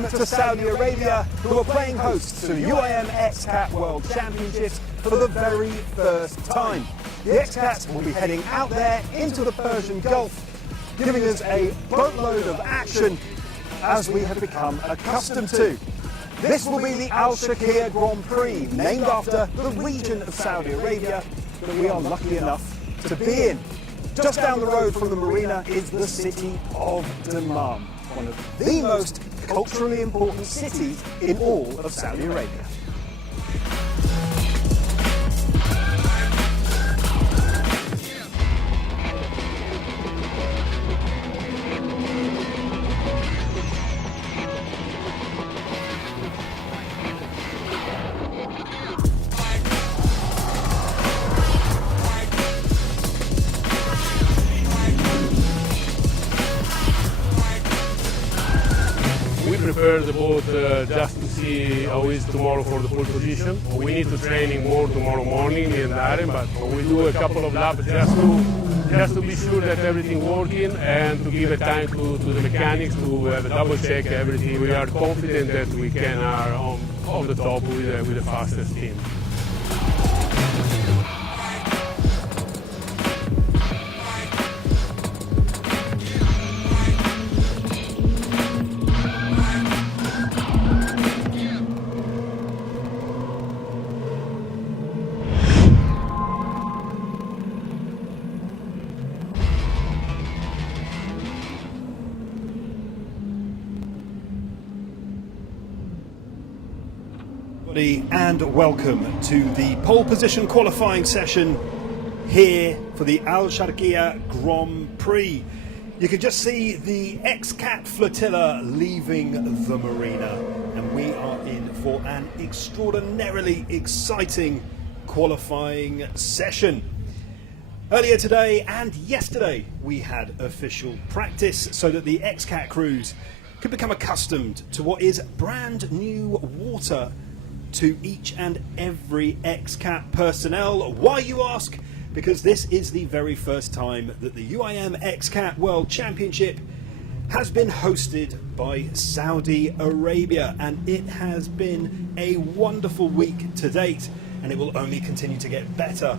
Welcome to Saudi Arabia, who are playing host to UIM Xcat World Championships for the very first time. The Xcats will be heading out there into the Persian Gulf, giving us a boatload of action as we have become accustomed to. This will be the Alsharqiyah Grand Prix, named after the region of Saudi Arabia that we are lucky enough to be in. Just down the road from the marina is the city of Dammam, one of the most culturally important cities in all of Saudi Arabia. We prepare the boat just to see how is tomorrow for the pole position. We need to training more tomorrow morning in Darren, but we do a couple of laps just to be sure that everything working and to give a time to the mechanics to have a double check everything. We are confident that we can are on the top with the fastest team. And welcome to the pole position qualifying session here for the Alsharqiyah Grand Prix. You can just see the Xcat flotilla leaving the marina, and we are in for an extraordinarily exciting qualifying session. Earlier today and yesterday we had official practice so that the Xcat crews could become accustomed to what is brand new water to each and every Xcat personnel. Why, you ask? Because this is the very first time that the UIM Xcat World Championship has been hosted by Saudi Arabia, and it has been a wonderful week to date, and it will only continue to get better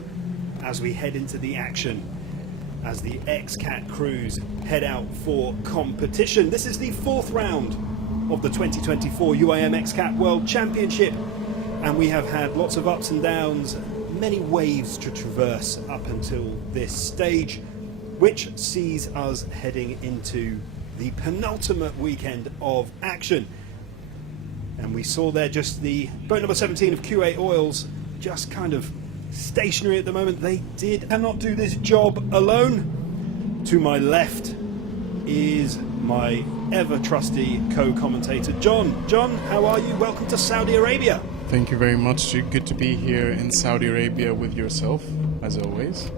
as we head into the action, as the Xcat crews head out for competition. This is the fourth round of the 2024 UIM Xcat World Championship, and we have had lots of ups and downs, many waves to traverse up until this stage, which sees us heading into the penultimate weekend of action. And we saw there just the boat number 17 of Q8 Oils just kind of stationary at the moment. They cannot do this job alone. To my left is my ever trusty co-commentator John. John, how are you? Welcome to Saudi Arabia. Thank you very much. Good to be here in Saudi Arabia with yourself, as always.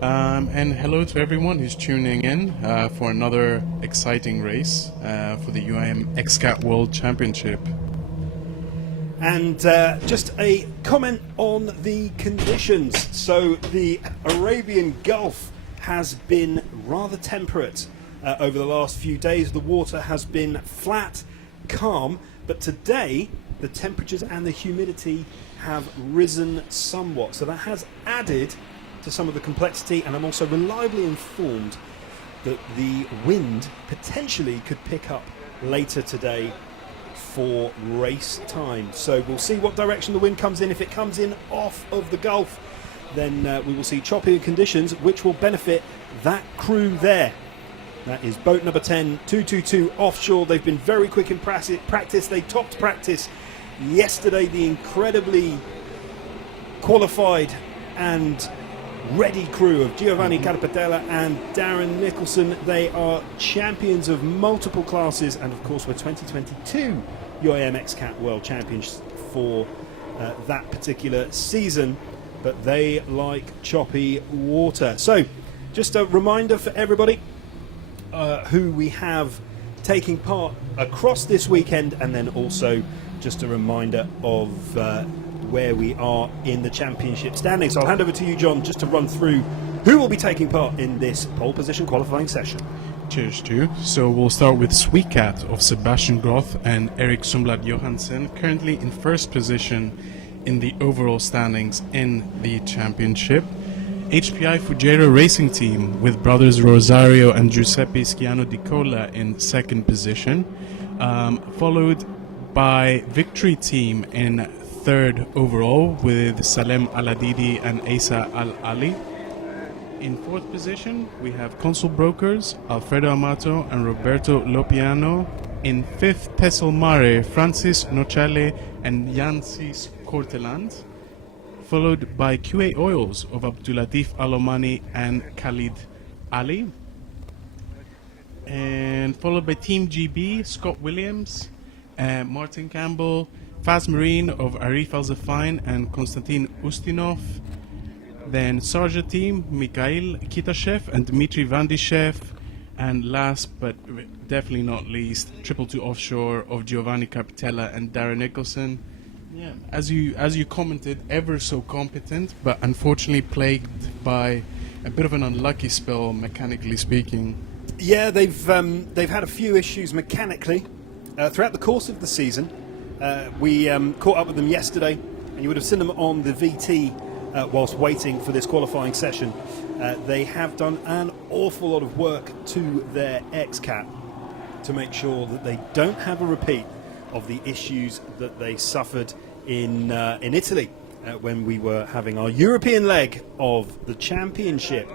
And hello to everyone who's tuning in for another exciting race for the UIM Xcat World Championship. And just a comment on the conditions. So the Arabian Gulf has been rather temperate over the last few days. The water has been flat, calm, but today the temperatures and the humidity have risen somewhat. So that has added to some of the complexity, and I'm also reliably informed that the wind potentially could pick up later today for race time. So we'll see what direction the wind comes in. If it comes in off of the Gulf, then we will see choppier conditions, which will benefit that crew there. That is boat number 10, 222 offshore. They've been very quick in practice. They topped practice yesterday. The incredibly qualified and ready crew of Giovanni Carpetella and Darren Nicholson. They are champions of multiple classes, and of course we're 2022 UIM Xcat World Champions for that particular season, but they like choppy water. So just a reminder for everybody who we have taking part across this weekend, and then also just a reminder of where we are in the championship standings. So I'll hand over to you, John, just to run through who will be taking part in this pole position qualifying session. Cheers to. So we'll start with Sweetcat of Sebastian Groth and Erik Sundblad Johansen, currently in first position in the overall standings in the championship. HPI Fujairah Racing Team with brothers Rosario and Giuseppe Schiano di Cola in second position, followed by Victory Team in third overall with Salem Aladidi and Asa Al-Ali. In fourth position, we have Consul Brokers, Alfredo Amato and Roberto Lopiano. In fifth, Tessel Mare, Francis Nocelle and Yansis Corteland. Followed by QA Oils of Abdulatif Alomani and Khalid Ali. And followed by Team GB, Scott Williams, Martin Campbell, Faz Marine of Arif Al-Zafine and Konstantin Ustinov. Then Sarja Team, Mikhail Kitashev and Dmitry Vandishev. And last but definitely not least, Triple Two Offshore of Giovanni Capitella and Darren Nicholson. Yeah, as you commented, ever so competent, but unfortunately plagued by a bit of an unlucky spell, mechanically speaking. Yeah, they've had a few issues mechanically throughout the course of the season. We caught up with them yesterday, and you would have seen them on the VT whilst waiting for this qualifying session. They have done an awful lot of work to their Xcat to make sure that they don't have a repeat of the issues that they suffered in Italy when we were having our European leg of the championship.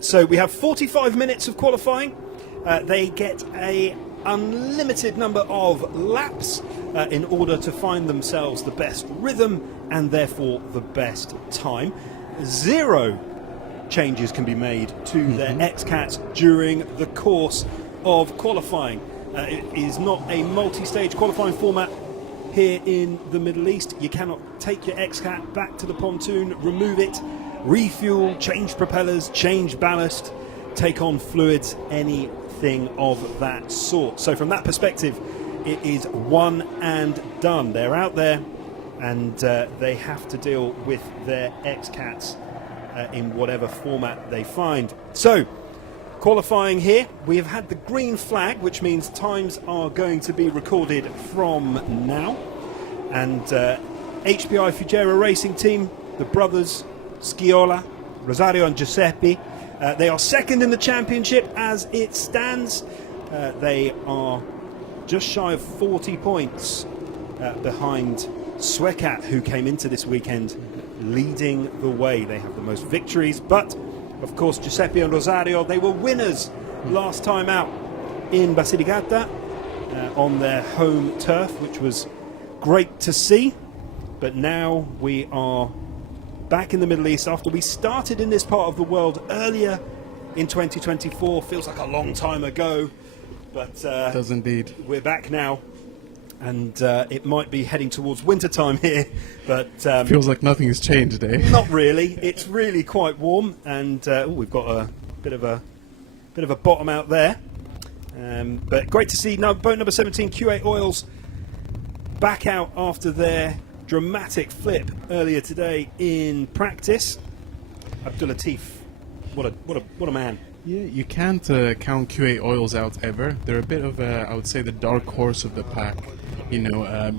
So we have 45 minutes of qualifying. They get a unlimited number of laps in order to find themselves the best rhythm and therefore the best time. 0 changes can be made to their Xcats during the course of qualifying. It is not a multi-stage qualifying format here in the Middle East. You cannot take your Xcat back to the pontoon, remove it, refuel, change propellers, change ballast, take on fluids, anything of that sort. So from that perspective, it is one and done. They're out there and they have to deal with their Xcats in whatever format they find. So qualifying here, we have had the green flag, which means times are going to be recorded from now. And HPI Fujairah Racing Team, the brothers Sciola, Rosario and Giuseppe, they are second in the championship as it stands. They are just shy of 40 points behind Swecat, who came into this weekend leading the way. They have the most victories, but of course, Giuseppe and Rosario, they were winners last time out in Basilicata on their home turf, which was great to see. But now we are back in the Middle East after we started in this part of the world earlier in 2024. Feels like a long time ago, but It does indeed. we're back now. And it might be heading towards winter time here, but Feels like nothing has changed, eh? not really. It's really quite warm, and we've got a bit of a bottom out there. But great to see now boat number 17, QA Oils, back out after their dramatic flip earlier today in practice. Abdulatif, what a man. Yeah, you can't count QA Oils out ever. They're a bit of I would say, the dark horse of the pack. You know,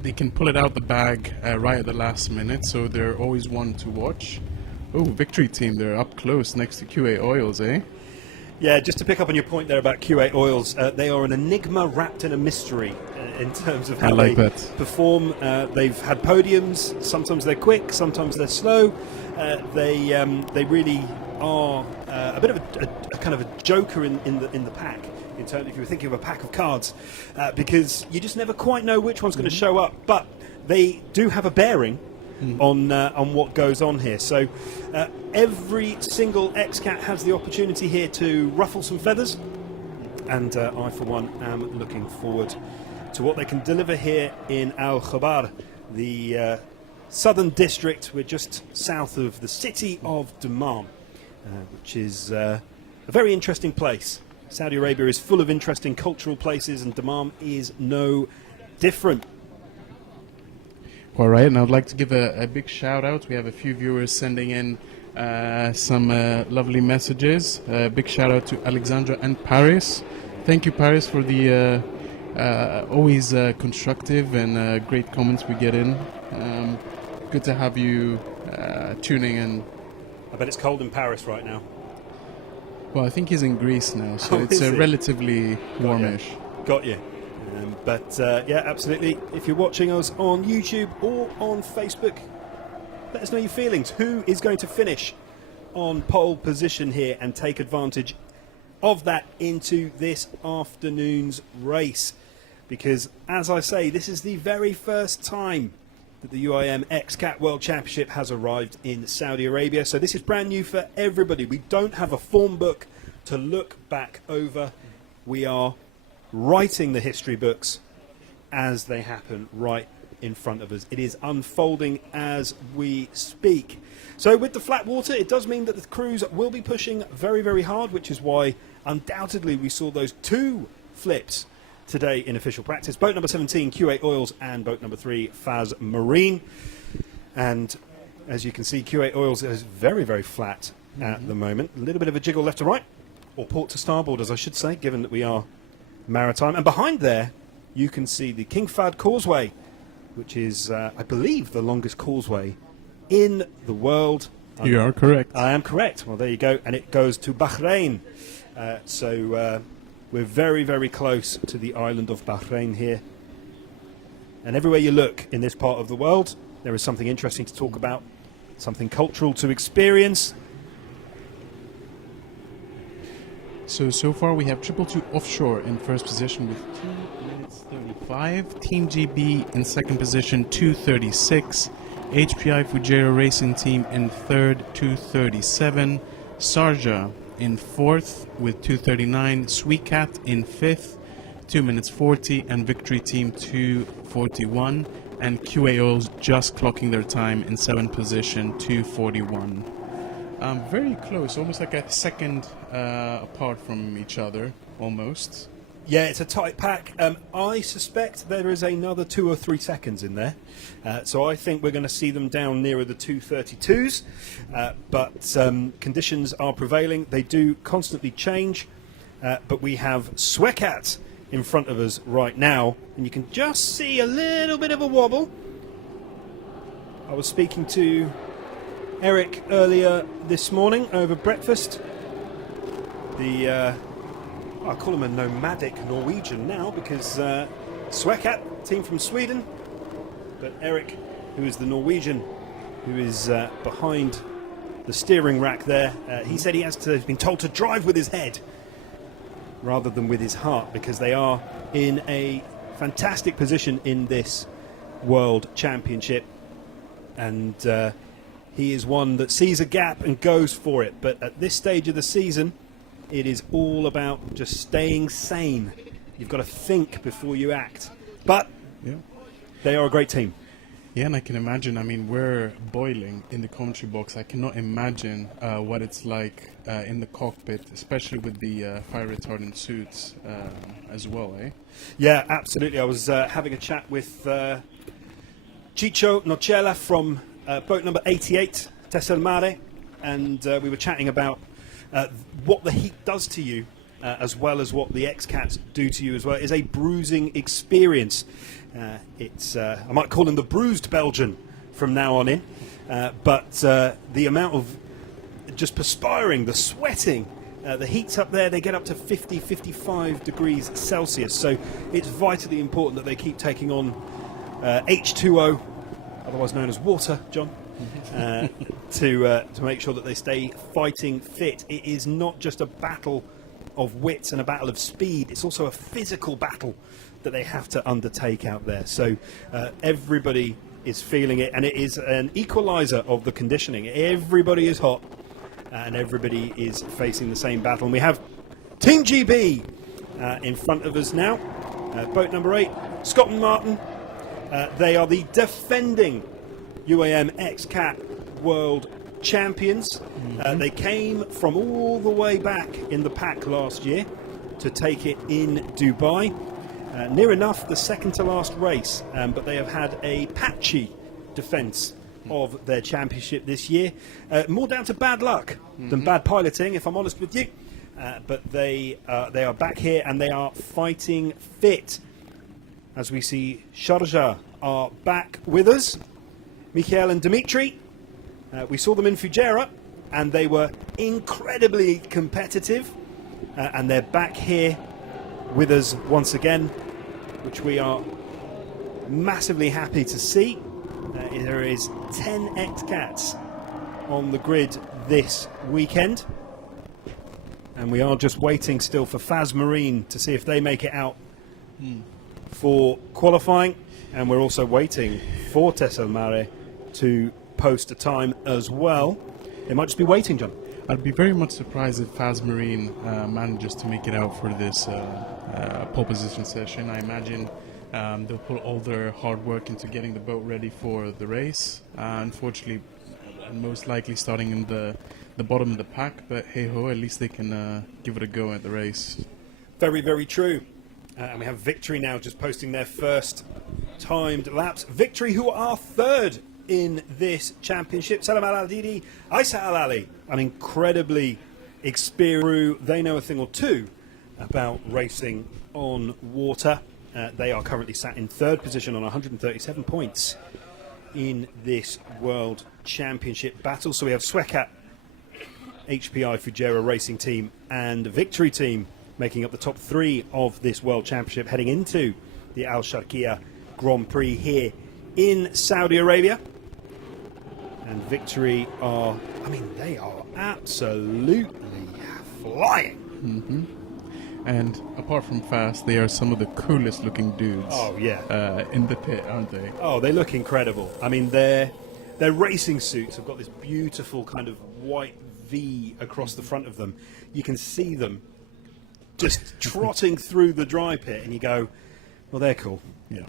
they can pull it out the bag right at the last minute, so they're always one to watch. Oh, Victory Team, they're up close next to QA Oils, eh? Yeah, just to pick up on your point there about QA Oils, they are an enigma wrapped in a mystery in terms of how they perform. They've had podiums. Sometimes they're quick, sometimes they're slow. They really are a bit of a kind of a joker in the pack. In terms, if you were thinking of a pack of cards, because you just never quite know which one's going to show up. But they do have a bearing on what goes on here. So every single Xcat has the opportunity here to ruffle some feathers, and I for one am looking forward to what they can deliver here in Al Khabar, the southern district. We're just south of the city of Dammam, which is a very interesting place. Saudi Arabia is full of interesting cultural places, and Dammam is no different. All right, and I'd like to give a big shout out. We have a few viewers sending in some lovely messages. Big shout out to Alexandra and Paris. Thank you, Paris, for the always constructive and great comments we get in. Good to have you tuning in. I bet it's cold in Paris right now. Well, I think he's in Greece now, so Oh, it's is it? relatively warmish. Got you. But yeah, absolutely. If you're watching us on YouTube or on Facebook, let us know your feelings. Who is going to finish on pole position here and take advantage of that into this afternoon's race? Because, as I say, this is the very first time that the UIM Xcat World Championship has arrived in Saudi Arabia. So this is brand new for everybody. We don't have a form book to look back over. We are writing the history books as they happen right in front of us. It is unfolding as we speak. So with the flat water, it does mean that the crews will be pushing very, very hard, which is why undoubtedly we saw those two flips today in official practice. Boat number 17, Q8 Oils, and boat number 3, Faz Marine. And as you can see, Q8 Oils is very, very flat at the moment. A little bit of a jiggle left to right, or port to starboard, as I should say, given that we are maritime. And behind there, you can see the King Fahd Causeway, which is, I believe, the longest causeway in the world. You are correct. I am correct. Well, there you go. And it goes to Bahrain. So we're very, very close to the island of Bahrain here. And everywhere you look in this part of the world, there is something interesting to talk about, something cultural to experience. So far we have 222 offshore in first position with 2 minutes 35. Team GB in second position, 2:36. HPI Fujairah Racing Team in third, 2:37. Sarja in fourth with 2:39. Sweetcat in fifth, 2 minutes 40. And Victory Team 2:41. And QAOs just clocking their time in seventh position, 2:41. Very close, almost like a second apart from each other, almost. Yeah, it's a tight pack. I suspect there is another 2 or 3 seconds in there. So I think we're going to see them down nearer the 2:32s. But conditions are prevailing. They do constantly change. But we have Sweatcat in front of us right now. And you can just see a little bit of a wobble. I was speaking to Eric earlier this morning over breakfast. I call him a nomadic Norwegian now because Sweatcat, team from Sweden, but Eric, who is the Norwegian, who is behind the steering rack there, he said he's been told to drive with his head rather than with his heart because they are in a fantastic position in this World Championship, and he is one that sees a gap and goes for it. But at this stage of the season, it is all about just staying sane. You've got to think before you act. But they are a great team. Yeah, and I can imagine, I mean, we're boiling in the commentary box. I cannot imagine what it's like in the cockpit, especially with the fire retardant suits as well, eh? Yeah, absolutely. I was having a chat with Chicho Nocella from boat number 88, Tessel Mare, and we were chatting about what the heat does to you, as well as what the Xcats do to you as well. Is a bruising experience. I might call him the bruised Belgian from now on in, but the amount of just perspiring, the sweating, the heat's up there. They get up to 50, 55 degrees Celsius, so it's vitally important that they keep taking on H2O, otherwise known as water, John, to make sure that they stay fighting fit. It is not just a battle of wits and a battle of speed, it's also a physical battle that they have to undertake out there. So everybody is feeling it, and it is an equalizer of the conditioning. Everybody is hot and everybody is facing the same battle, and we have Team GB in front of us now. Boat number 8, Scott and Martin. They are the defending UIM Xcat World Champions. They came from all the way back in the pack last year to take it in Dubai. Near enough the second to last race, but they have had a patchy defence of their championship this year. More down to bad luck than bad piloting, if I'm honest with you. But they are back here and they are fighting fit. As we see, Sharjah are back with us. Mikhail and Dimitri. We saw them in Fujairah and they were incredibly competitive. And they're back here with us once again, which we are massively happy to see. There is 10 Xcats on the grid this weekend. And we are just waiting still for Faz Marine to see if they make it out for qualifying. And we're also waiting for Tessel Mare to post a time as well. They might just be waiting, John. I'd be very much surprised if Faz Marine manages to make it out for this pole position session. I imagine they'll put all their hard work into getting the boat ready for the race. Unfortunately, most likely starting in the bottom of the pack, but hey ho, at least they can give it a go at the race. Very, very true. And we have Victory now just posting their first timed laps. Victory, who are third in this championship. Salam al-Adidi, Isa al-Ali, an incredibly experienced crew. They know a thing or two about racing on water. They are currently sat in third position on 137 points in this World Championship battle. So we have Swekat, HPI Fujairah Racing Team and Victory Team making up the top three of this World Championship heading into the Alsharqiyah Grand Prix here in Saudi Arabia. And Victory are, I mean, they are absolutely flying. And apart from fast, they are some of the coolest looking dudes. Oh yeah, in the pit, aren't they? Oh, they look incredible. I mean, their racing suits have got this beautiful kind of white V across the front of them. You can see them just trotting through the dry pit, and you go, "Well, they're cool." Yeah.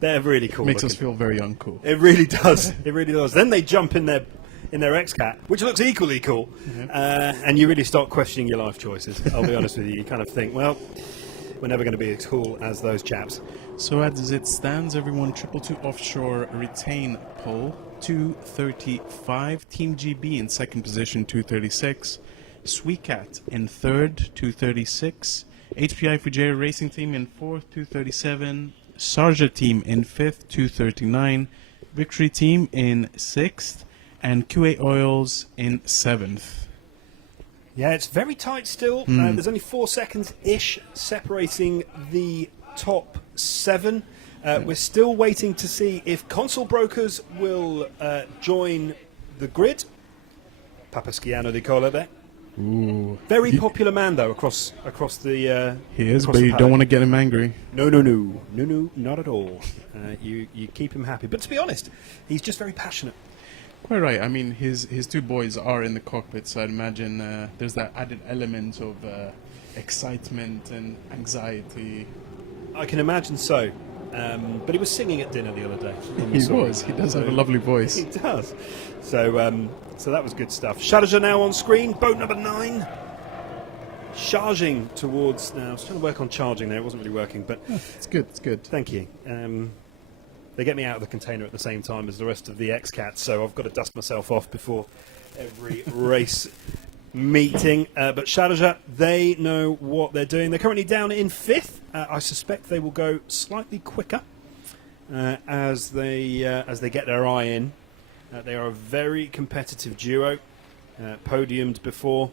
They're really cool. Makes us looking. feel very uncool. It really does. It really does. Then they jump in their Xcat, which looks equally cool, and you really start questioning your life choices. I'll be honest with you. You kind of think, well, we're never going to be as cool as those chaps. So as it stands, everyone 222 offshore retain pole 235. Team GB in second position 236. Swekat in third 236. HPI Fujairah Racing Team in fourth 237. Sharjah Team in fifth 239. Victory Team in sixth. And QA Oils in seventh. Yeah, it's very tight still. There's only 4 seconds-ish separating the top 7. We're still waiting to see if Console Brokers will join the grid. Papaschiano di Cola there. Ooh. Very popular man, though, across the... He is, across but the you paddock. don't want to get him angry. No, not at all. You keep him happy. But to be honest, he's just very passionate. Quite right. I mean, his two boys are in the cockpit, so I'd imagine there's that added element of excitement and anxiety. I can imagine so. But he was singing at dinner the other day. He was. He does have a lovely voice. He does. So that was good stuff. Sharjah now on screen. Boat number 9. Charging towards... Now, I was trying to work on charging there. It wasn't really working, but... It's good. It's good. Thank you. They get me out of the container at the same time as the rest of the Xcats, so I've got to dust myself off before every race meeting. But Sharjah, they know what they're doing. They're currently down in 5th. I suspect they will go slightly quicker as they get their eye in. They are a very competitive duo. Podiumed before,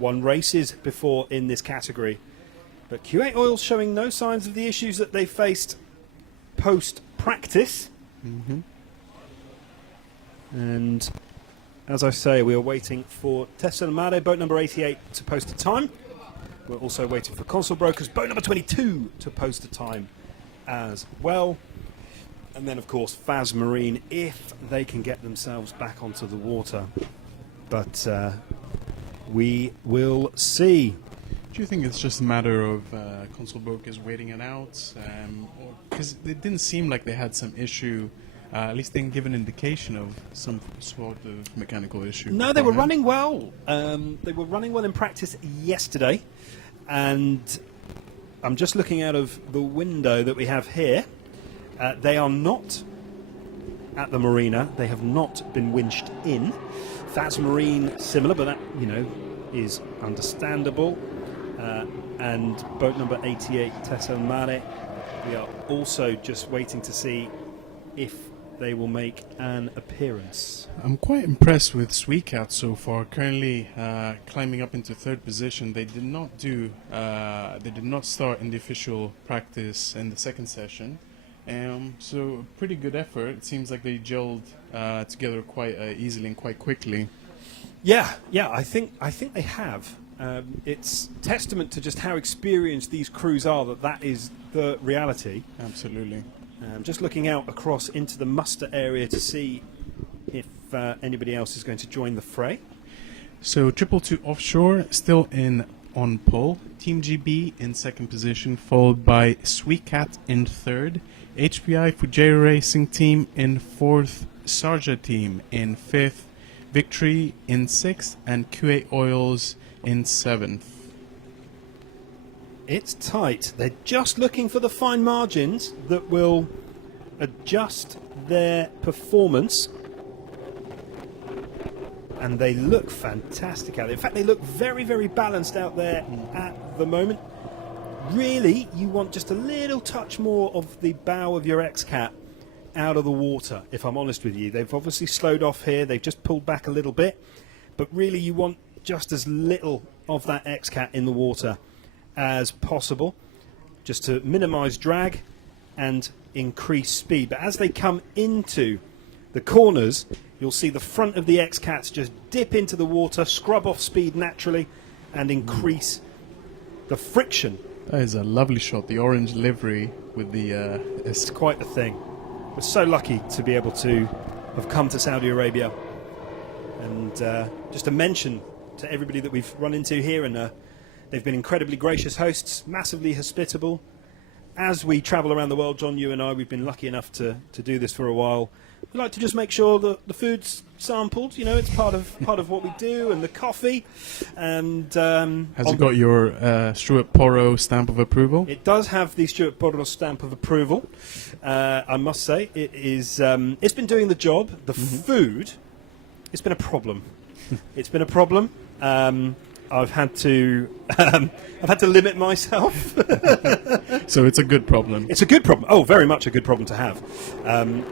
won races before in this category. But QA Oil showing no signs of the issues that they faced post-practice. And as I say, we are waiting for Tessel Mare, boat number 88, to post a time. We're also waiting for Console Brokers, boat number 22, to post a time as well. And then, of course, Faz Marine, if they can get themselves back onto the water. But we will see. Do you think it's just a matter of Console Brokers waiting it out? Because it didn't seem like they had some issue. At least they didn't give an indication of some sort of mechanical issue. No, they were running well. They were running well in practice yesterday. And I'm just looking out of the window that we have here. They are not at the marina. They have not been winched in. Fats Marine, similar, but that, is understandable. And boat number 88, Tessa Mare, we are also just waiting to see if they will make an appearance. I'm quite impressed with Sweetcat so far. Currently climbing up into third position. They did not start in the official practice in the second session. So a pretty good effort. It seems like they gelled together quite easily and quite quickly. Yeah, I think they have. It's testament to just how experienced these crews are that is the reality. Absolutely. Just looking out across into the muster area to see if anybody else is going to join the fray. So 222 Offshore still on pole. Team GB in second position, followed by Sweetcat in third. HPI Fujairah Racing Team in fourth. Sarja Team in fifth. Victory in sixth, and QA Oils in seventh. It's tight. They're just looking for the fine margins that will adjust their performance. And they look fantastic out there. In fact, they look very, very balanced out there at the moment. Really, you want just a little touch more of the bow of your Xcat out of the water, if I'm honest with you. They've obviously slowed off here. They've just pulled back a little bit. But really, you want just as little of that Xcat in the water as possible, just to minimize drag and increase speed. But as they come into the corners, you'll see the front of the Xcats just dip into the water, scrub off speed naturally, and increase the friction. That is a lovely shot. The orange livery with the... It's quite the thing. We're so lucky to be able to have come to Saudi Arabia. And just to mention to everybody that we've run into here, and they've been incredibly gracious hosts, massively hospitable. As we travel around the world, John, you and I, we've been lucky enough to do this for a while. We like to just make sure that the food's sampled. It's part of what we do, and the coffee. And has it got your Stuart Porro stamp of approval? It does have the Stuart Porro stamp of approval. I must say, it's been doing the job. The food, it's been a problem. It's been a problem. I've had to limit myself. So it's a good problem. It's a good problem. Oh, very much a good problem to have.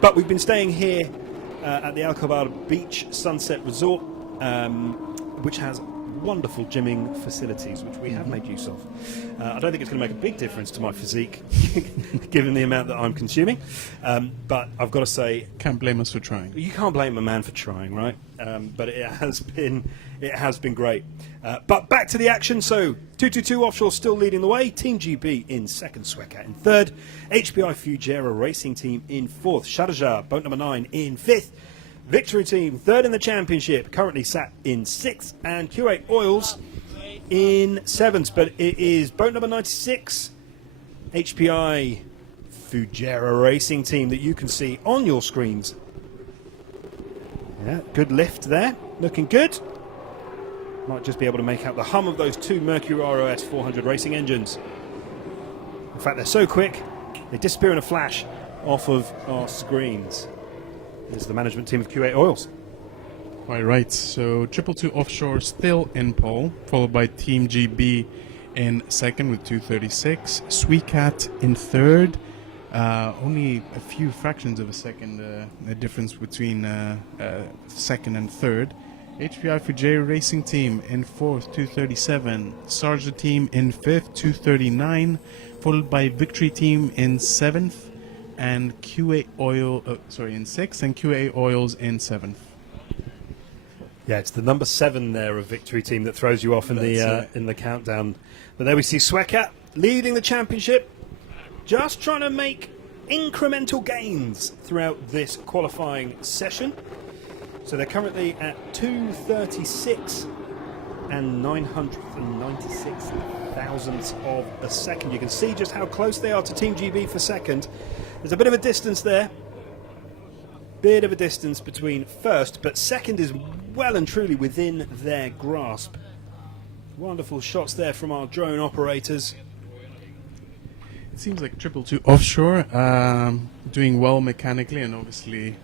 But we've been staying here at the Al Khobar Beach Sunset Resort, which has wonderful gymming facilities, which we have made use of. I don't think it's going to make a big difference to my physique, given the amount that I'm consuming. But I've got to say, can't blame us for trying. You can't blame a man for trying, right? But it has been great. But back to the action. So 222 Offshore still leading the way. Team GB in second. Sweatcat in third. HPI Fujairah Racing Team in fourth. Sharjah, boat number 9, in fifth. Victory Team third in the championship, currently sat in sixth, and Q8 Oils in seventh. But it is boat number 96, HPI Fujairah Racing Team, that you can see on your screens. Yeah, good lift there, looking good. Might just be able to make out the hum of those two Mercury ROS 400 racing engines. In fact, they're so quick, they disappear in a flash off of our screens. This is the management team of Q8 Oils. Quite right. So 222 Offshore still in pole, followed by Team GB in second with 236. Sweetcat in third. Only a few fractions of a second difference between second and third. HPI Fujairah Racing Team in fourth, 237. Sarja Team in fifth, 239. Followed by Victory Team in seventh. And QA Oil, in sixth, and QA Oils in seventh. Yeah, it's the number 7 there of Victory Team that throws you off in the countdown. But there we see Sweatcat leading the championship, just trying to make incremental gains throughout this qualifying session. So they're currently at 236 and 996 thousandths of a second. You can see just how close they are to Team GB for second. There's a bit of a distance there. Bit of a distance between first, but second is well and truly within their grasp. Wonderful shots there from our drone operators. seems like 222 offshore, doing well mechanically and obviously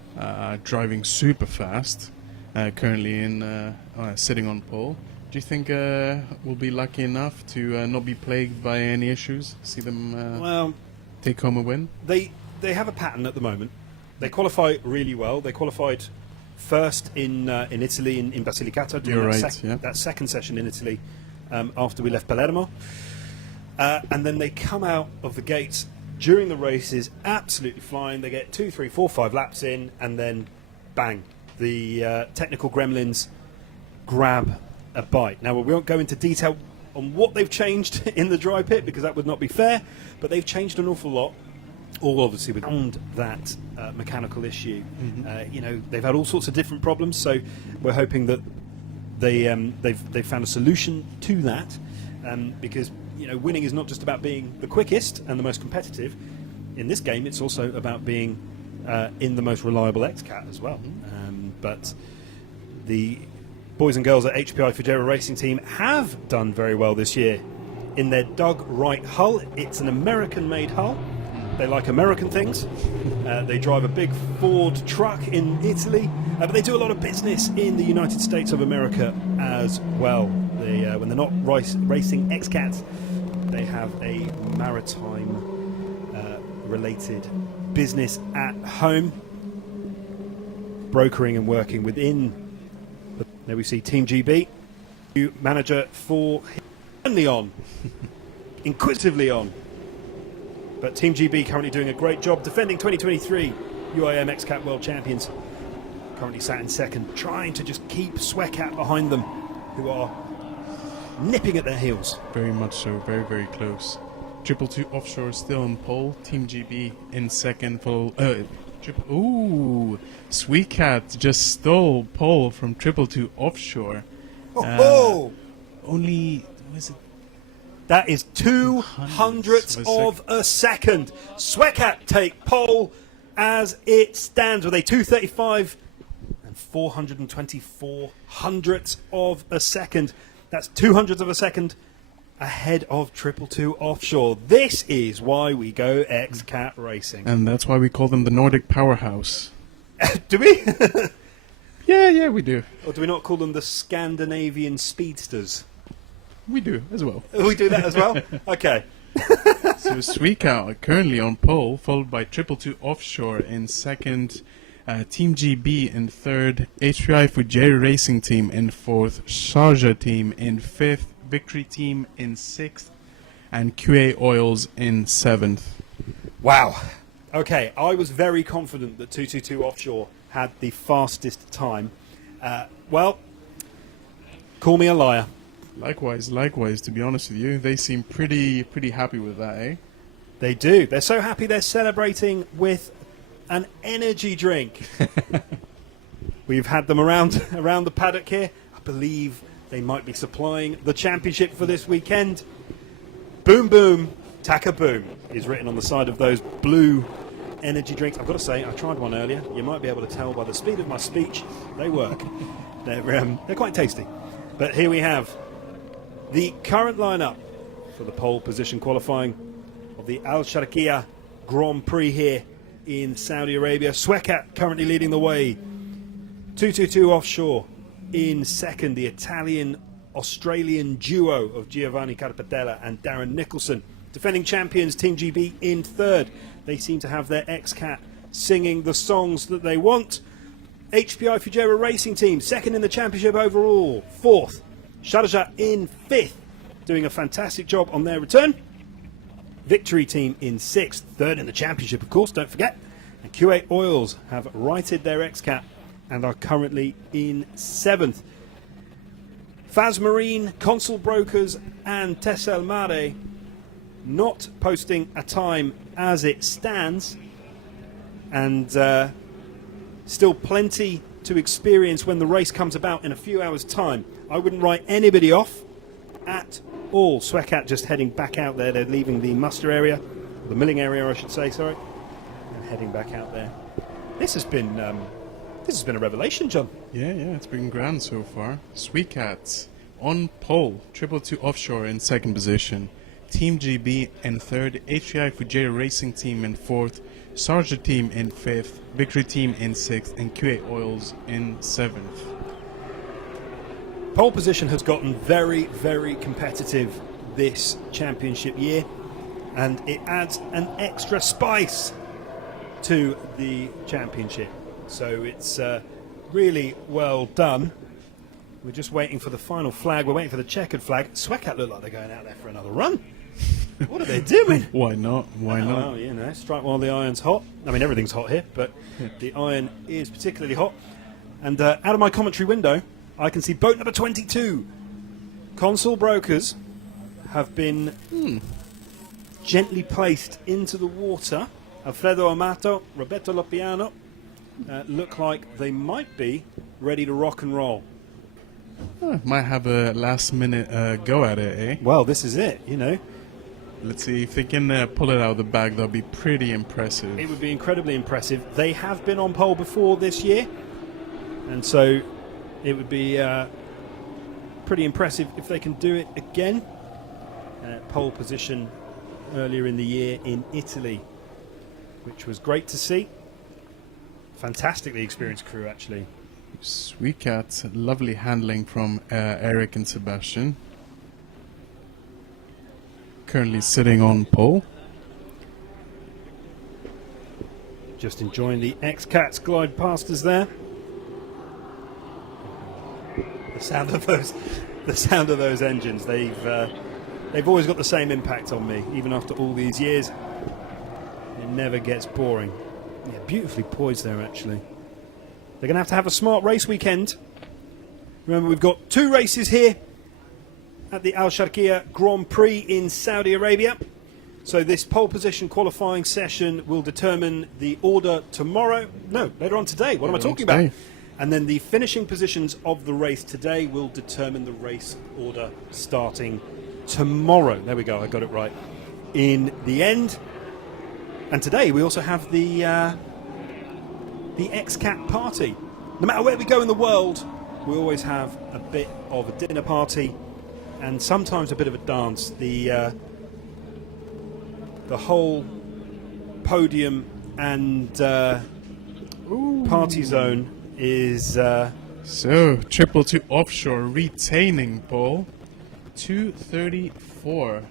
driving super fast. Currently in sitting on pole. Do you think we'll be lucky enough to not be plagued by any issues? See them Well, take home a win? they have a pattern at the moment. They qualify really well. They qualified first in Italy in Basilicata, doing You're that, right, yeah. that second session in Italy after we left Palermo, and then they come out of the gates during the races absolutely flying. They get 2, 3, 4, 5 laps in, and then bang, the technical gremlins grab a bite. Now, we won't go into detail on what they've changed in the dry pit because that would not be fair, but they've changed an awful lot, all obviously with that mechanical issue. They've had all sorts of different problems, so we're hoping that they've found a solution to that, because winning is not just about being the quickest and the most competitive. In this game, it's also about being in the most reliable Xcat as well. But the boys and girls at HPI Fujera Racing Team have done very well this year in their Doug Wright hull. It's an American-made hull. They like American things. They drive a big Ford truck in Italy, but they do a lot of business in the United States of America as well. When they're not racing Xcats, they have a maritime-related business at home, brokering and working within. There we see Team GB, new manager for Leon, inquisitively on. But Team GB currently doing a great job defending 2023 UIM Xcat World Champions. Currently sat in second, trying to just keep Xcat behind them, who are nipping at their heels. Very much so, very, very close. 222 offshore still in pole. Team GB in second. Sweetcat just stole pole from 222 offshore. Only, was it? That is 200ths of a second. Xcat take pole as it stands with a 2:35 and 424 hundredths of a second. That's 200ths of a second ahead of 222 offshore. This is why we go Xcat racing. And that's why we call them the Nordic powerhouse. Do we? Yeah, we do. Or do we not call them the Scandinavian speedsters? We do as well. We do that as well? Okay. So Sweetcat currently on pole, followed by 222 offshore in second, Team GB in third, HPI Fujera Racing Team in fourth, Sharjah Team in fifth, Victory Team in sixth, and QA Oils in seventh. Wow. Okay, I was very confident that 222 offshore had the fastest time. Well, call me a liar. Likewise, to be honest with you. They seem pretty happy with that, eh? They do. They're so happy they're celebrating with an energy drink. We've had them around the paddock here. I believe they might be supplying the championship for this weekend. Boom Boom, Taka Boom is written on the side of those blue energy drinks. I've got to say, I tried one earlier. You might be able to tell by the speed of my speech, they work. They're quite tasty. But here we have the current lineup for the pole position qualifying of the Alsharqiyah Grand Prix here in Saudi Arabia. Xcat currently leading the way. 222 offshore in second. The Italian-Australian duo of Giovanni Carpetella and Darren Nicholson. Defending champions Team GB in third. They seem to have their Xcat singing the songs that they want. HPI Fujera Racing Team second in the championship overall. Fourth. Sharjah in fifth, doing a fantastic job on their return. Victory Team in sixth, third in the championship, of course, don't forget. And QA Oils have righted their Xcat and are currently in seventh. Faz Marine, Consul Brokers, and Tessel Mare not posting a time as it stands, and still plenty to experience when the race comes about in a few hours' time. I wouldn't write anybody off at all. Xcat just heading back out there. They're leaving the muster area, the milling area, I should say. Sorry, and heading back out there. This has been a revelation, John. Yeah, it's been grand so far. Sweetcat on pole, 222 offshore in second position. Team GB in third, HPI Fujairah Racing Team in fourth, Sarja Team in fifth, Victory Team in sixth, and QA Oils in seventh. Pole position has gotten very, very competitive this championship year, and it adds an extra spice to the championship. So it's really well done. We're just waiting for the final flag. We're waiting for the checkered flag. Xcat look like they're going out there for another run. What are they doing? Why not? Why not? Well, you know, strike while the iron's hot. I mean, everything's hot here, but the iron is particularly hot. And out of my commentary window, I can see boat number 22. Console Brokers have been gently placed into the water. Alfredo Amato, Roberto Lopiano look like they might be ready to rock and roll. Might have a last minute go at it, eh? Well, this is it, you know. Let's see if they can pull it out of the bag. That'll be pretty impressive. It would be incredibly impressive. They have been on pole before this year, and so it would be pretty impressive if they can do it again. Pole position earlier in the year in Italy, which was great to see. Fantastically experienced crew, actually. Xcat, lovely handling from Eric and Sebastian. Currently sitting on pole. Just enjoying the Xcats glide past us there. The sound of those engines. They've always got the same impact on me, even after all these years. It never gets boring. Yeah, beautifully poised there, actually. They're going to have a smart race weekend. Remember, we've got 2 races here at the Alsharqiyah Grand Prix in Saudi Arabia. So this pole position qualifying session will determine the order tomorrow. No, later on today. What am I talking about? And then the finishing positions of the race today will determine the race order starting tomorrow. There we go, I got it right. In the end. And today we also have the Xcat party. No matter where we go in the world, we always have a bit of a dinner party and sometimes a bit of a dance. The whole podium and party zone is so 222 offshore retaining pole 234.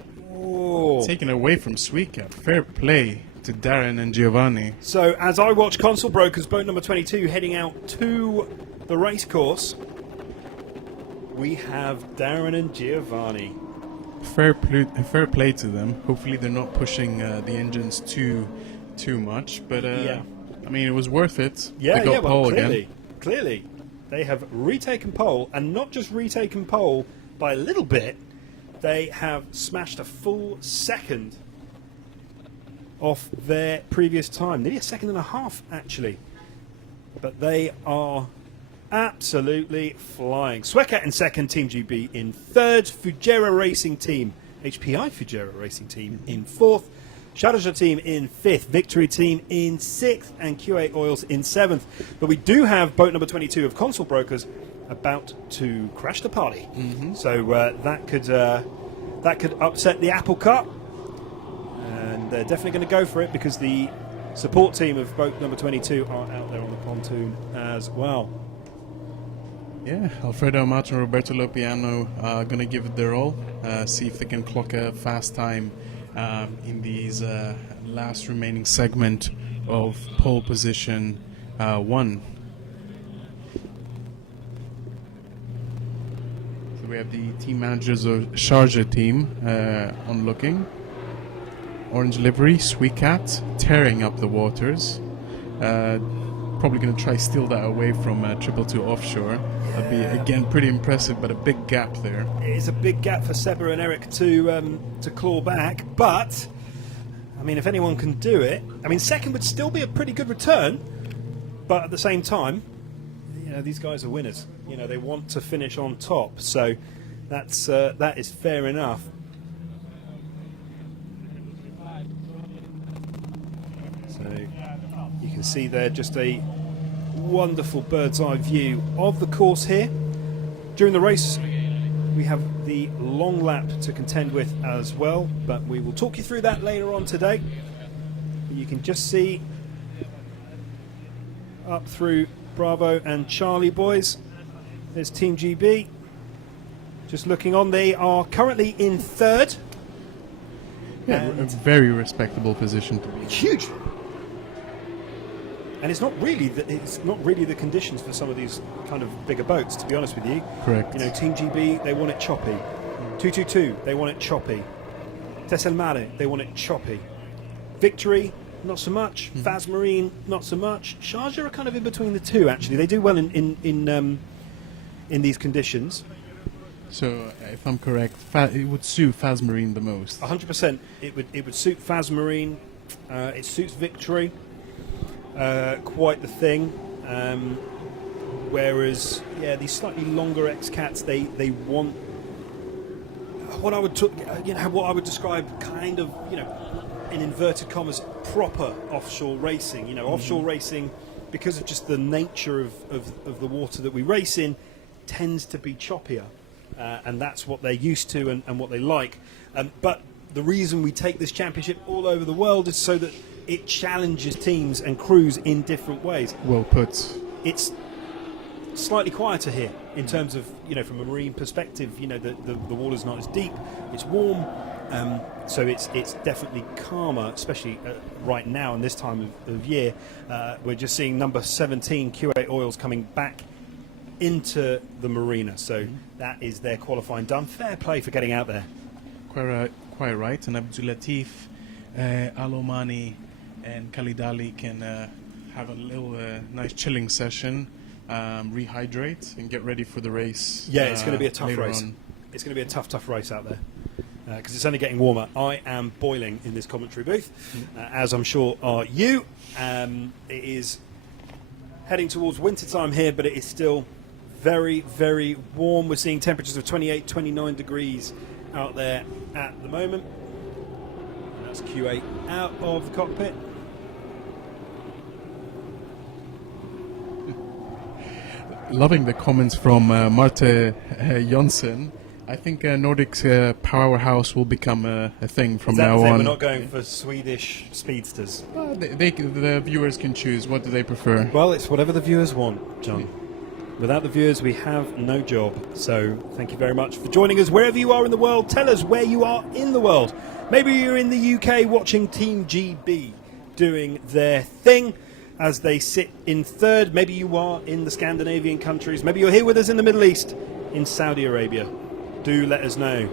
Taken away from Xcat. Fair play to Darren and Giovanni. So as I watch Console Brokers boat number 22 heading out to the race course, we have Darren and Giovanni. Fair play to them. Hopefully they're not pushing the engines too much, but yeah. I mean, it was worth it. Yeah, they got pole clearly, again. Clearly, they have retaken pole, and not just retaken pole by a little bit. They have smashed a full second off their previous time, nearly a second and a half actually. But they are absolutely flying. Xcat in second, Team GB in third, Fujairah Racing Team, HPI Fujairah Racing Team in fourth, Sharjah Team in fifth, Victory Team in sixth, and QA Oils in seventh. But we do have boat number 22 of Console Brokers about to crash the party. So that could upset the apple cart, and they're definitely going to go for it because the support team of boat number 22 are out there on the pontoon as well. Yeah, Alfredo Amato and Roberto Lopiano are going to give it their all, see if they can clock a fast time in these last remaining segment of pole position 1. So we have the team managers of Sharjah team on looking. Orange livery, Xcat, tearing up the waters. Probably going to try steal that away from 222 offshore. That'd be again pretty impressive, but a big gap there. It is a big gap for Seba and Eric to claw back, but I mean, if anyone can do it, I mean, second would still be a pretty good return, but at the same time, you know, these guys are winners. You know, they want to finish on top, so that is fair enough. So you can see there just a wonderful bird's eye view of the course here. During the race, we have the long lap to contend with as well, but we will talk you through that later on today. You can just see up through Bravo and Charlie boys. There's Team GB. Just looking on, they are currently in third. Yeah, a very respectable position to be. It's huge. And it's not really the conditions for some of these kind of bigger boats, to be honest with you. Correct. You know, Team GB, they want it choppy. 222, they want it choppy. Tessel Mare, they want it choppy. Victory, not so much. Faz Marine, not so much. Sharjah are kind of in between the two, actually. They do well in these conditions. So, if I'm correct, it would suit Faz Marine the most. 100%. It would suit Faz Marine. It suits Victory. Quite the thing. Whereas, yeah, these slightly longer Xcats, they want what I would describe kind of, in inverted commas, proper offshore racing. Offshore racing, because of just the nature of the water that we race in, tends to be choppier. And that's what they're used to and what they like. But the reason we take this championship all over the world is so that it challenges teams and crews in different ways. Well put. It's slightly quieter here in terms of, from a marine perspective, the water's not as deep, it's warm, so it's definitely calmer, especially right now in this time of year. We're just seeing number 17 Q8 Oils coming back into the marina, so that is their qualifying done. Fair play for getting out there. Quite right, and Abdulatif, Alomani and Khalid can have a little nice chilling session, rehydrate and get ready for the race. Yeah, it's going to be a tough race. On. It's going to be a tough race out there because it's only getting warmer. I am boiling in this commentary booth, as I'm sure are you. It is heading towards winter time here, but it is still very, very warm. We're seeing temperatures of 28, 29 degrees out there at the moment. That's Q8 out of the cockpit. Loving the comments from Marte Jonsson. I think Nordic's powerhouse will become a thing from now on. We're not going for Swedish speedsters. The viewers can choose. What do they prefer? Well, it's whatever the viewers want, John. Without the viewers, we have no job. So thank you very much for joining us wherever you are in the world. Tell us where you are in the world. Maybe you're in the UK watching Team GB doing their thing as they sit in third. Maybe you are in the Scandinavian countries. Maybe you're here with us in the Middle East, in Saudi Arabia. Do let us know.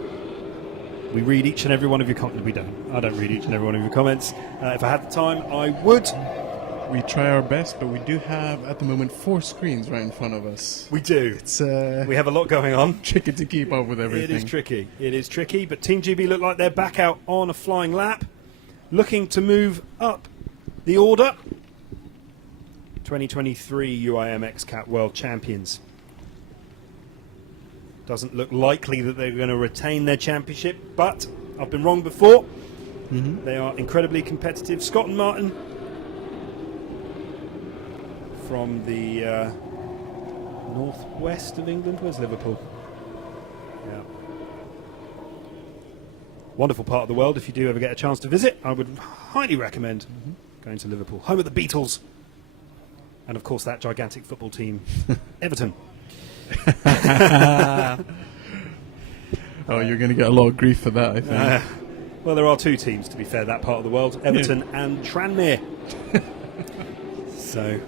We read each and every one of your comments. We don't. I don't read each and every one of your comments. If I had the time, I would. We try our best, but we do have, at the moment, 4 screens right in front of us. We do. It's we have a lot going on. Tricky to keep up with everything. It is tricky. It is tricky, but Team GB look like they're back out on a flying lap, looking to move up the order. 2023 UIM Xcat World Champions. Doesn't look likely that they're going to retain their championship, but I've been wrong before. They are incredibly competitive. Scott and Martin from the northwest of England. Where's Liverpool? Yeah. Wonderful part of the world. If you do ever get a chance to visit, I would highly recommend going to Liverpool, home of the Beatles, and of course that gigantic football team, Everton. Oh, you're going to get a lot of grief for that, I think. Well, there are 2 teams, to be fair, that part of the world, Everton and Tranmere. So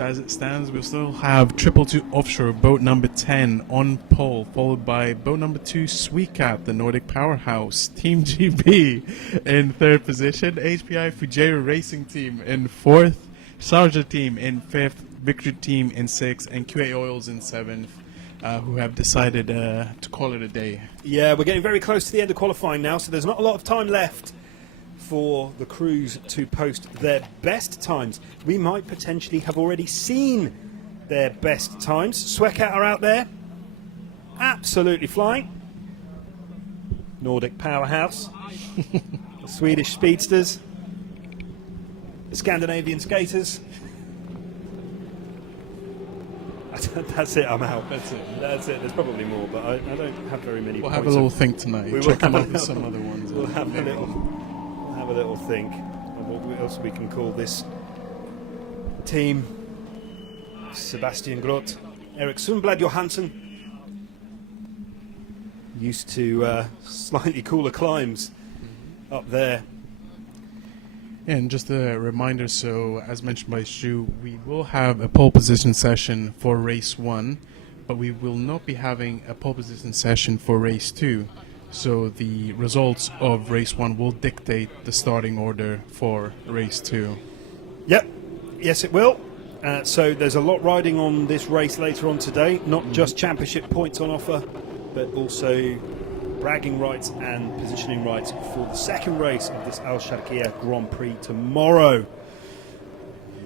as it stands, we'll still have 222 Offshore, boat number 10 on pole, followed by boat number 2 Sweetcat, the Nordic powerhouse. Team GB in 3rd position, HPI Fujairah Racing Team in 4th, Sharjah Team in 5th, Victory Team in 6th, and Q8 Oils in 7th, who have decided to call it a day. Yeah, we're getting very close to the end of qualifying now, so there's not a lot of time left for the crews to post their best times. We might potentially have already seen their best times. Sweccat are out there, absolutely flying. Nordic powerhouse, the Swedish speedsters, the Scandinavian skaters. That's it. I'm out. That's it. That's it. There's probably more, but I don't have very many. We'll points have a little think tonight. We will Check have them a out with little- some other ones. We'll have a Maybe little. We'll have a little think of what else we can call this team. Sebastian Groth, Erik Sundblad Johansson, used to slightly cooler climbs up there. Yeah, and just a reminder, so as mentioned by Stu, we will have a pole position session for race 1, but we will not be having a pole position session for race 2. So the results of race 1 will dictate the starting order for race 2. Yep, yes it will. So there's a lot riding on this race later on today, not just championship points on offer, but also bragging rights and positioning rights for the second race of this Alsharqiyah Grand Prix tomorrow.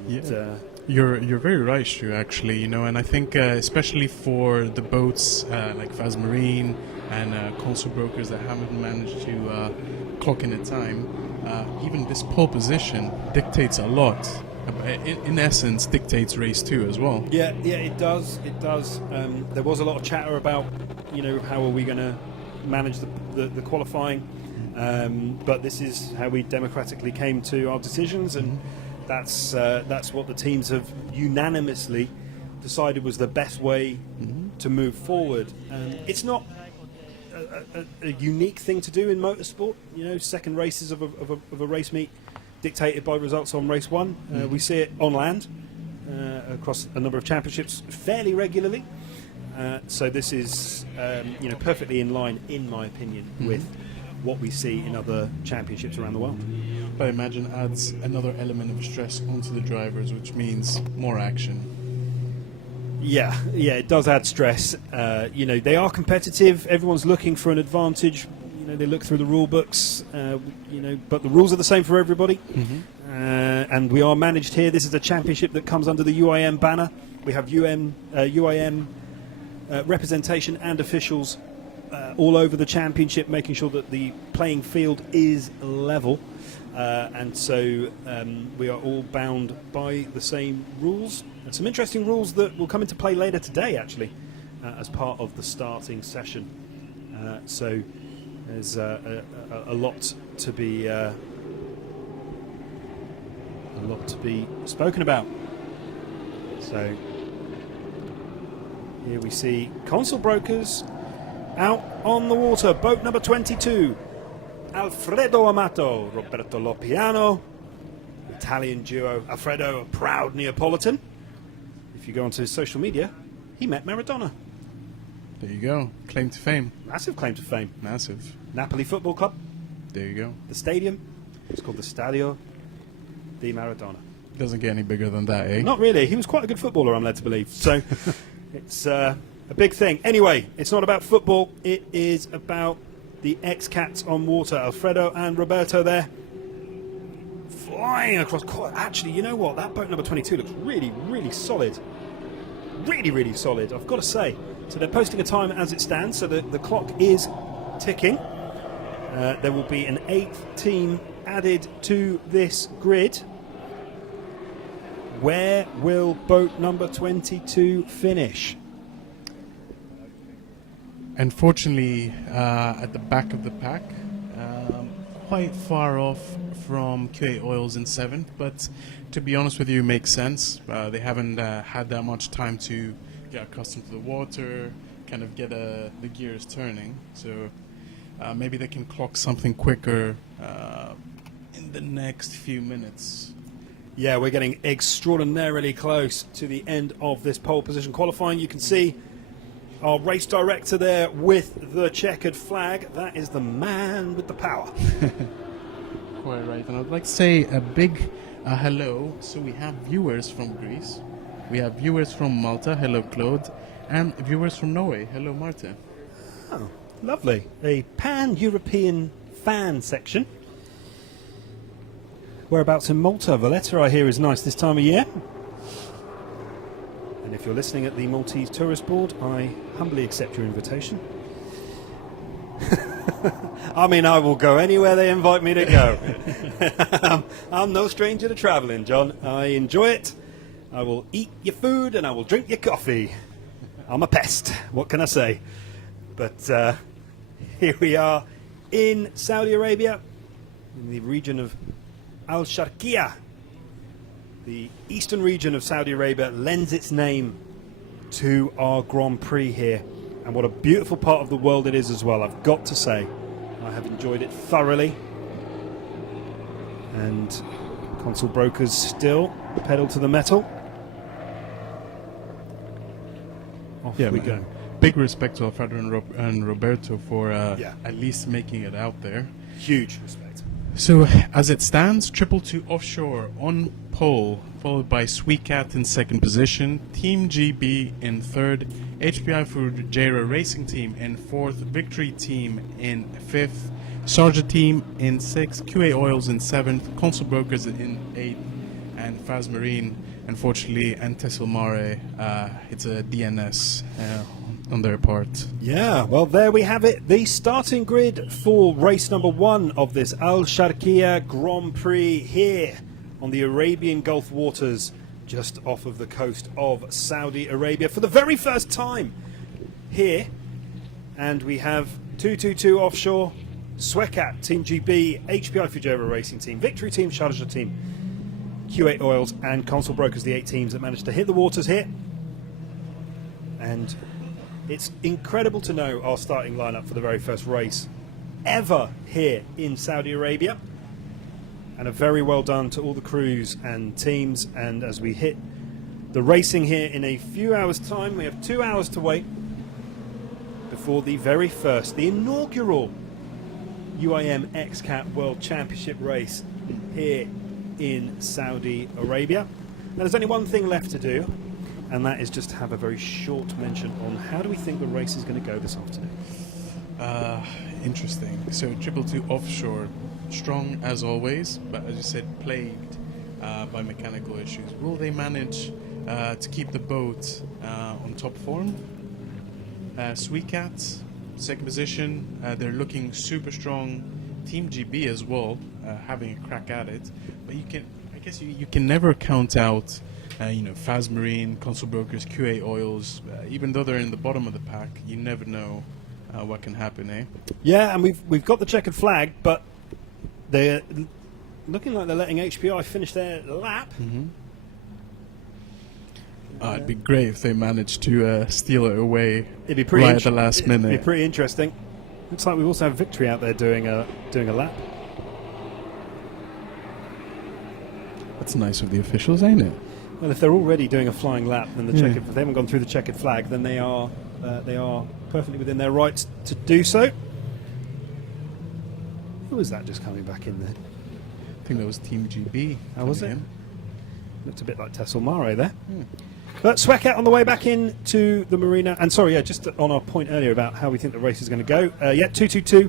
Yeah. You're very right, Stu, actually, and I think especially for the boats like Faz Marine and console brokers that haven't managed to clock in a time, even this pole position dictates a lot. In essence, dictates race 2 as well. Yeah, it does. It does. There was a lot of chatter about, how are we going to manage the qualifying, but this is how we democratically came to our decisions, and that's what the teams have unanimously decided was the best way to move forward. It's not a unique thing to do in motorsport. Second races of a race meet dictated by results on race 1. We see it on land across a number of championships fairly regularly. So this is perfectly in line, in my opinion, with what we see in other championships around the world. But I imagine adds another element of stress onto the drivers, which means more action. Yeah, it does add stress. They are competitive. Everyone's looking for an advantage. They look through the rule books, but the rules are the same for everybody. And we are managed here. This is a championship that comes under the UIM banner. We have UIM representation and officials all over the championship, making sure that the playing field is level. And so we are all bound by the same rules. And some interesting rules that will come into play later today, actually, as part of the starting session. So there's a lot to be spoken about. So here we see console brokers out on the water. Boat number 22, Alfredo Amato, Roberto Lopiano, Italian duo. Alfredo, a proud Neapolitan. If you go onto his social media, he met Maradona. There you go. Claim to fame. Massive claim to fame. Massive. Napoli Football Club. There you go. The stadium. It's called the Stadio di Maradona. Doesn't get any bigger than that, eh? Not really. He was quite a good footballer, I'm led to believe. So it's a big thing. Anyway, it's not about football. It is about the Xcats on water. Alfredo and Roberto there flying across. Actually, you know what? That boat number 22 looks really, really solid. Really, really solid, I've got to say. So they're posting a time as it stands, so the clock is ticking. There will be an 8th team added to this grid. Where will boat number 22 finish? Unfortunately, at the back of the pack, quite far off from QA Oils in 7th, but to be honest with you, it makes sense. They haven't had that much time to get accustomed to the water, kind of get the gears turning, so maybe they can clock something quicker in the next few minutes. Yeah, we're getting extraordinarily close to the end of this pole position qualifying. You can see our race director there with the checkered flag. That is the man with the power. Quite right. And I'd like to say a big hello. So we have viewers from Greece, we have viewers from Malta, hello Claude, and viewers from Norway, hello Marta. Oh, lovely. A pan-European fan section. Whereabouts in Malta? Valletta, I hear, is nice this time of year. And if you're listening at the Maltese Tourist Board, I humbly accept your invitation. I mean, I will go anywhere they invite me to go. I'm no stranger to travelling, John. I enjoy it. I will eat your food and I will drink your coffee. I'm a pest. What can I say? But here we are in Saudi Arabia, in the region of Alsharqiyah. The eastern region of Saudi Arabia lends its name to our Grand Prix here. And what a beautiful part of the world it is as well, I've got to say. I have enjoyed it thoroughly. And Consul Brokers still pedal to the metal. Off we go. Big respect to Alfredo and Roberto for at least making it out there. Huge respect. So as it stands, 222 Offshore on pole, followed by Xcat in second position, Team GB in third, HPI Fujairah Racing Team in fourth, Victory Team in fifth, Sharjah Team in sixth, QA Oils in seventh, Consul Brokers in eighth, and Faz Marine, unfortunately, and Tessil Mare, it's a DNS on their part. Yeah, well, there we have it. The starting grid for race number 1 of this Alsharqiyah Grand Prix here on the Arabian Gulf waters, just off of the coast of Saudi Arabia for the very first time here. And we have 222 Offshore, Xcat, Team GB, HPI Fujairah Racing Team, Victory Team, Sharjah Team, Q8 Oils, and Consul Brokers, the 8 teams that managed to hit the waters here. And it's incredible to know our starting lineup for the very first race ever here in Saudi Arabia. And a very well done to all the crews and teams. And as we hit the racing here in a few hours' time, we have 2 hours to wait before the very first, the inaugural UIM Xcat World Championship race here in Saudi Arabia. Now there's only one thing left to do, and that is just to have a very short mention on how do we think the race is going to go this afternoon. Interesting. So 222 Offshore, strong as always, but as you said, plagued by mechanical issues. Will they manage to keep the boat on top form? Xcat, second position, they're looking super strong. Team GB as well, having a crack at it, but I guess you can never count out Faz Marine, Consul Brokers, QA Oils. Even though they're in the bottom of the pack, you never know what can happen, eh? Yeah, and we've got the checkered flag, but they're looking like they're letting HPI finish their lap. Mm-hmm. It'd be great if they managed to steal it away. It'd be pretty right at the last minute. It'd be pretty interesting. Looks like we also have Victory out there doing a lap. That's nice of the officials, ain't it? Well, if they're already doing a flying lap, then if they haven't gone through the checkered flag, then they are perfectly within their rights to do so. Who was that just coming back in there? I think that was Team GB. How was it? Looked a bit like Tessil Mare there. But Xcat on the way back into the marina. And sorry, just on our point earlier about how we think the race is going to go. 222.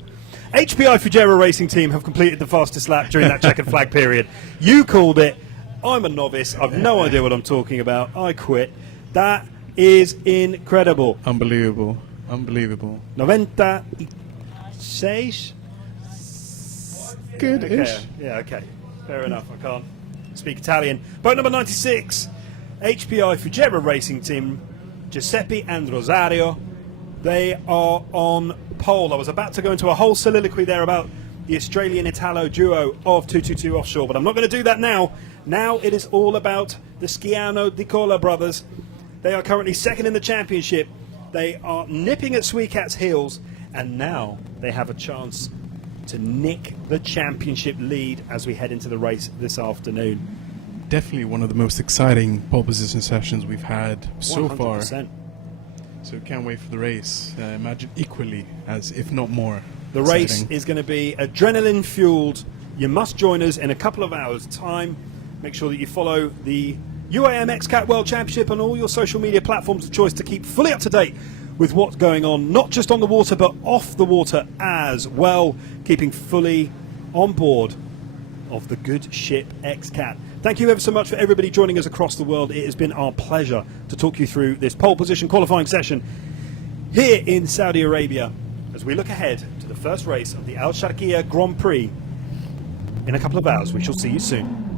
HPI Fujairah Racing Team have completed the fastest lap during that checkered flag period. You called it. I'm a novice. I've no idea what I'm talking about. I quit. That is incredible. Unbelievable. Unbelievable. 96. Good-ish. Okay. Yeah, okay. Fair enough. I can't speak Italian. Boat number 96. HPI Fujairah Racing Team, Giuseppe and Rosario. They are on pole. I was about to go into a whole soliloquy there about the Australian Italo duo of 222 Offshore, but I'm not going to do that now. Now it is all about the Sciano Di Cola brothers. They are currently second in the championship. They are nipping at Xcat's heels, and now they have a chance to nick the championship lead as we head into the race this afternoon. Definitely one of the most exciting pole position sessions we've had so 100%. far. So can't wait for the race. Imagine equally as, if not more. The race is going to be adrenaline fueled. You must join us in a couple of hours' time. Make sure that you follow the UIM Xcat World Championship on all your social media platforms of choice to keep fully up to date with what's going on, not just on the water, but off the water as well, keeping fully on board of the good ship Xcat. Thank you ever so much for everybody joining us across the world. It has been our pleasure to talk you through this pole position qualifying session here in Saudi Arabia as we look ahead to the first race of the Alsharqiyah Grand Prix. In a couple of hours, we shall see you soon.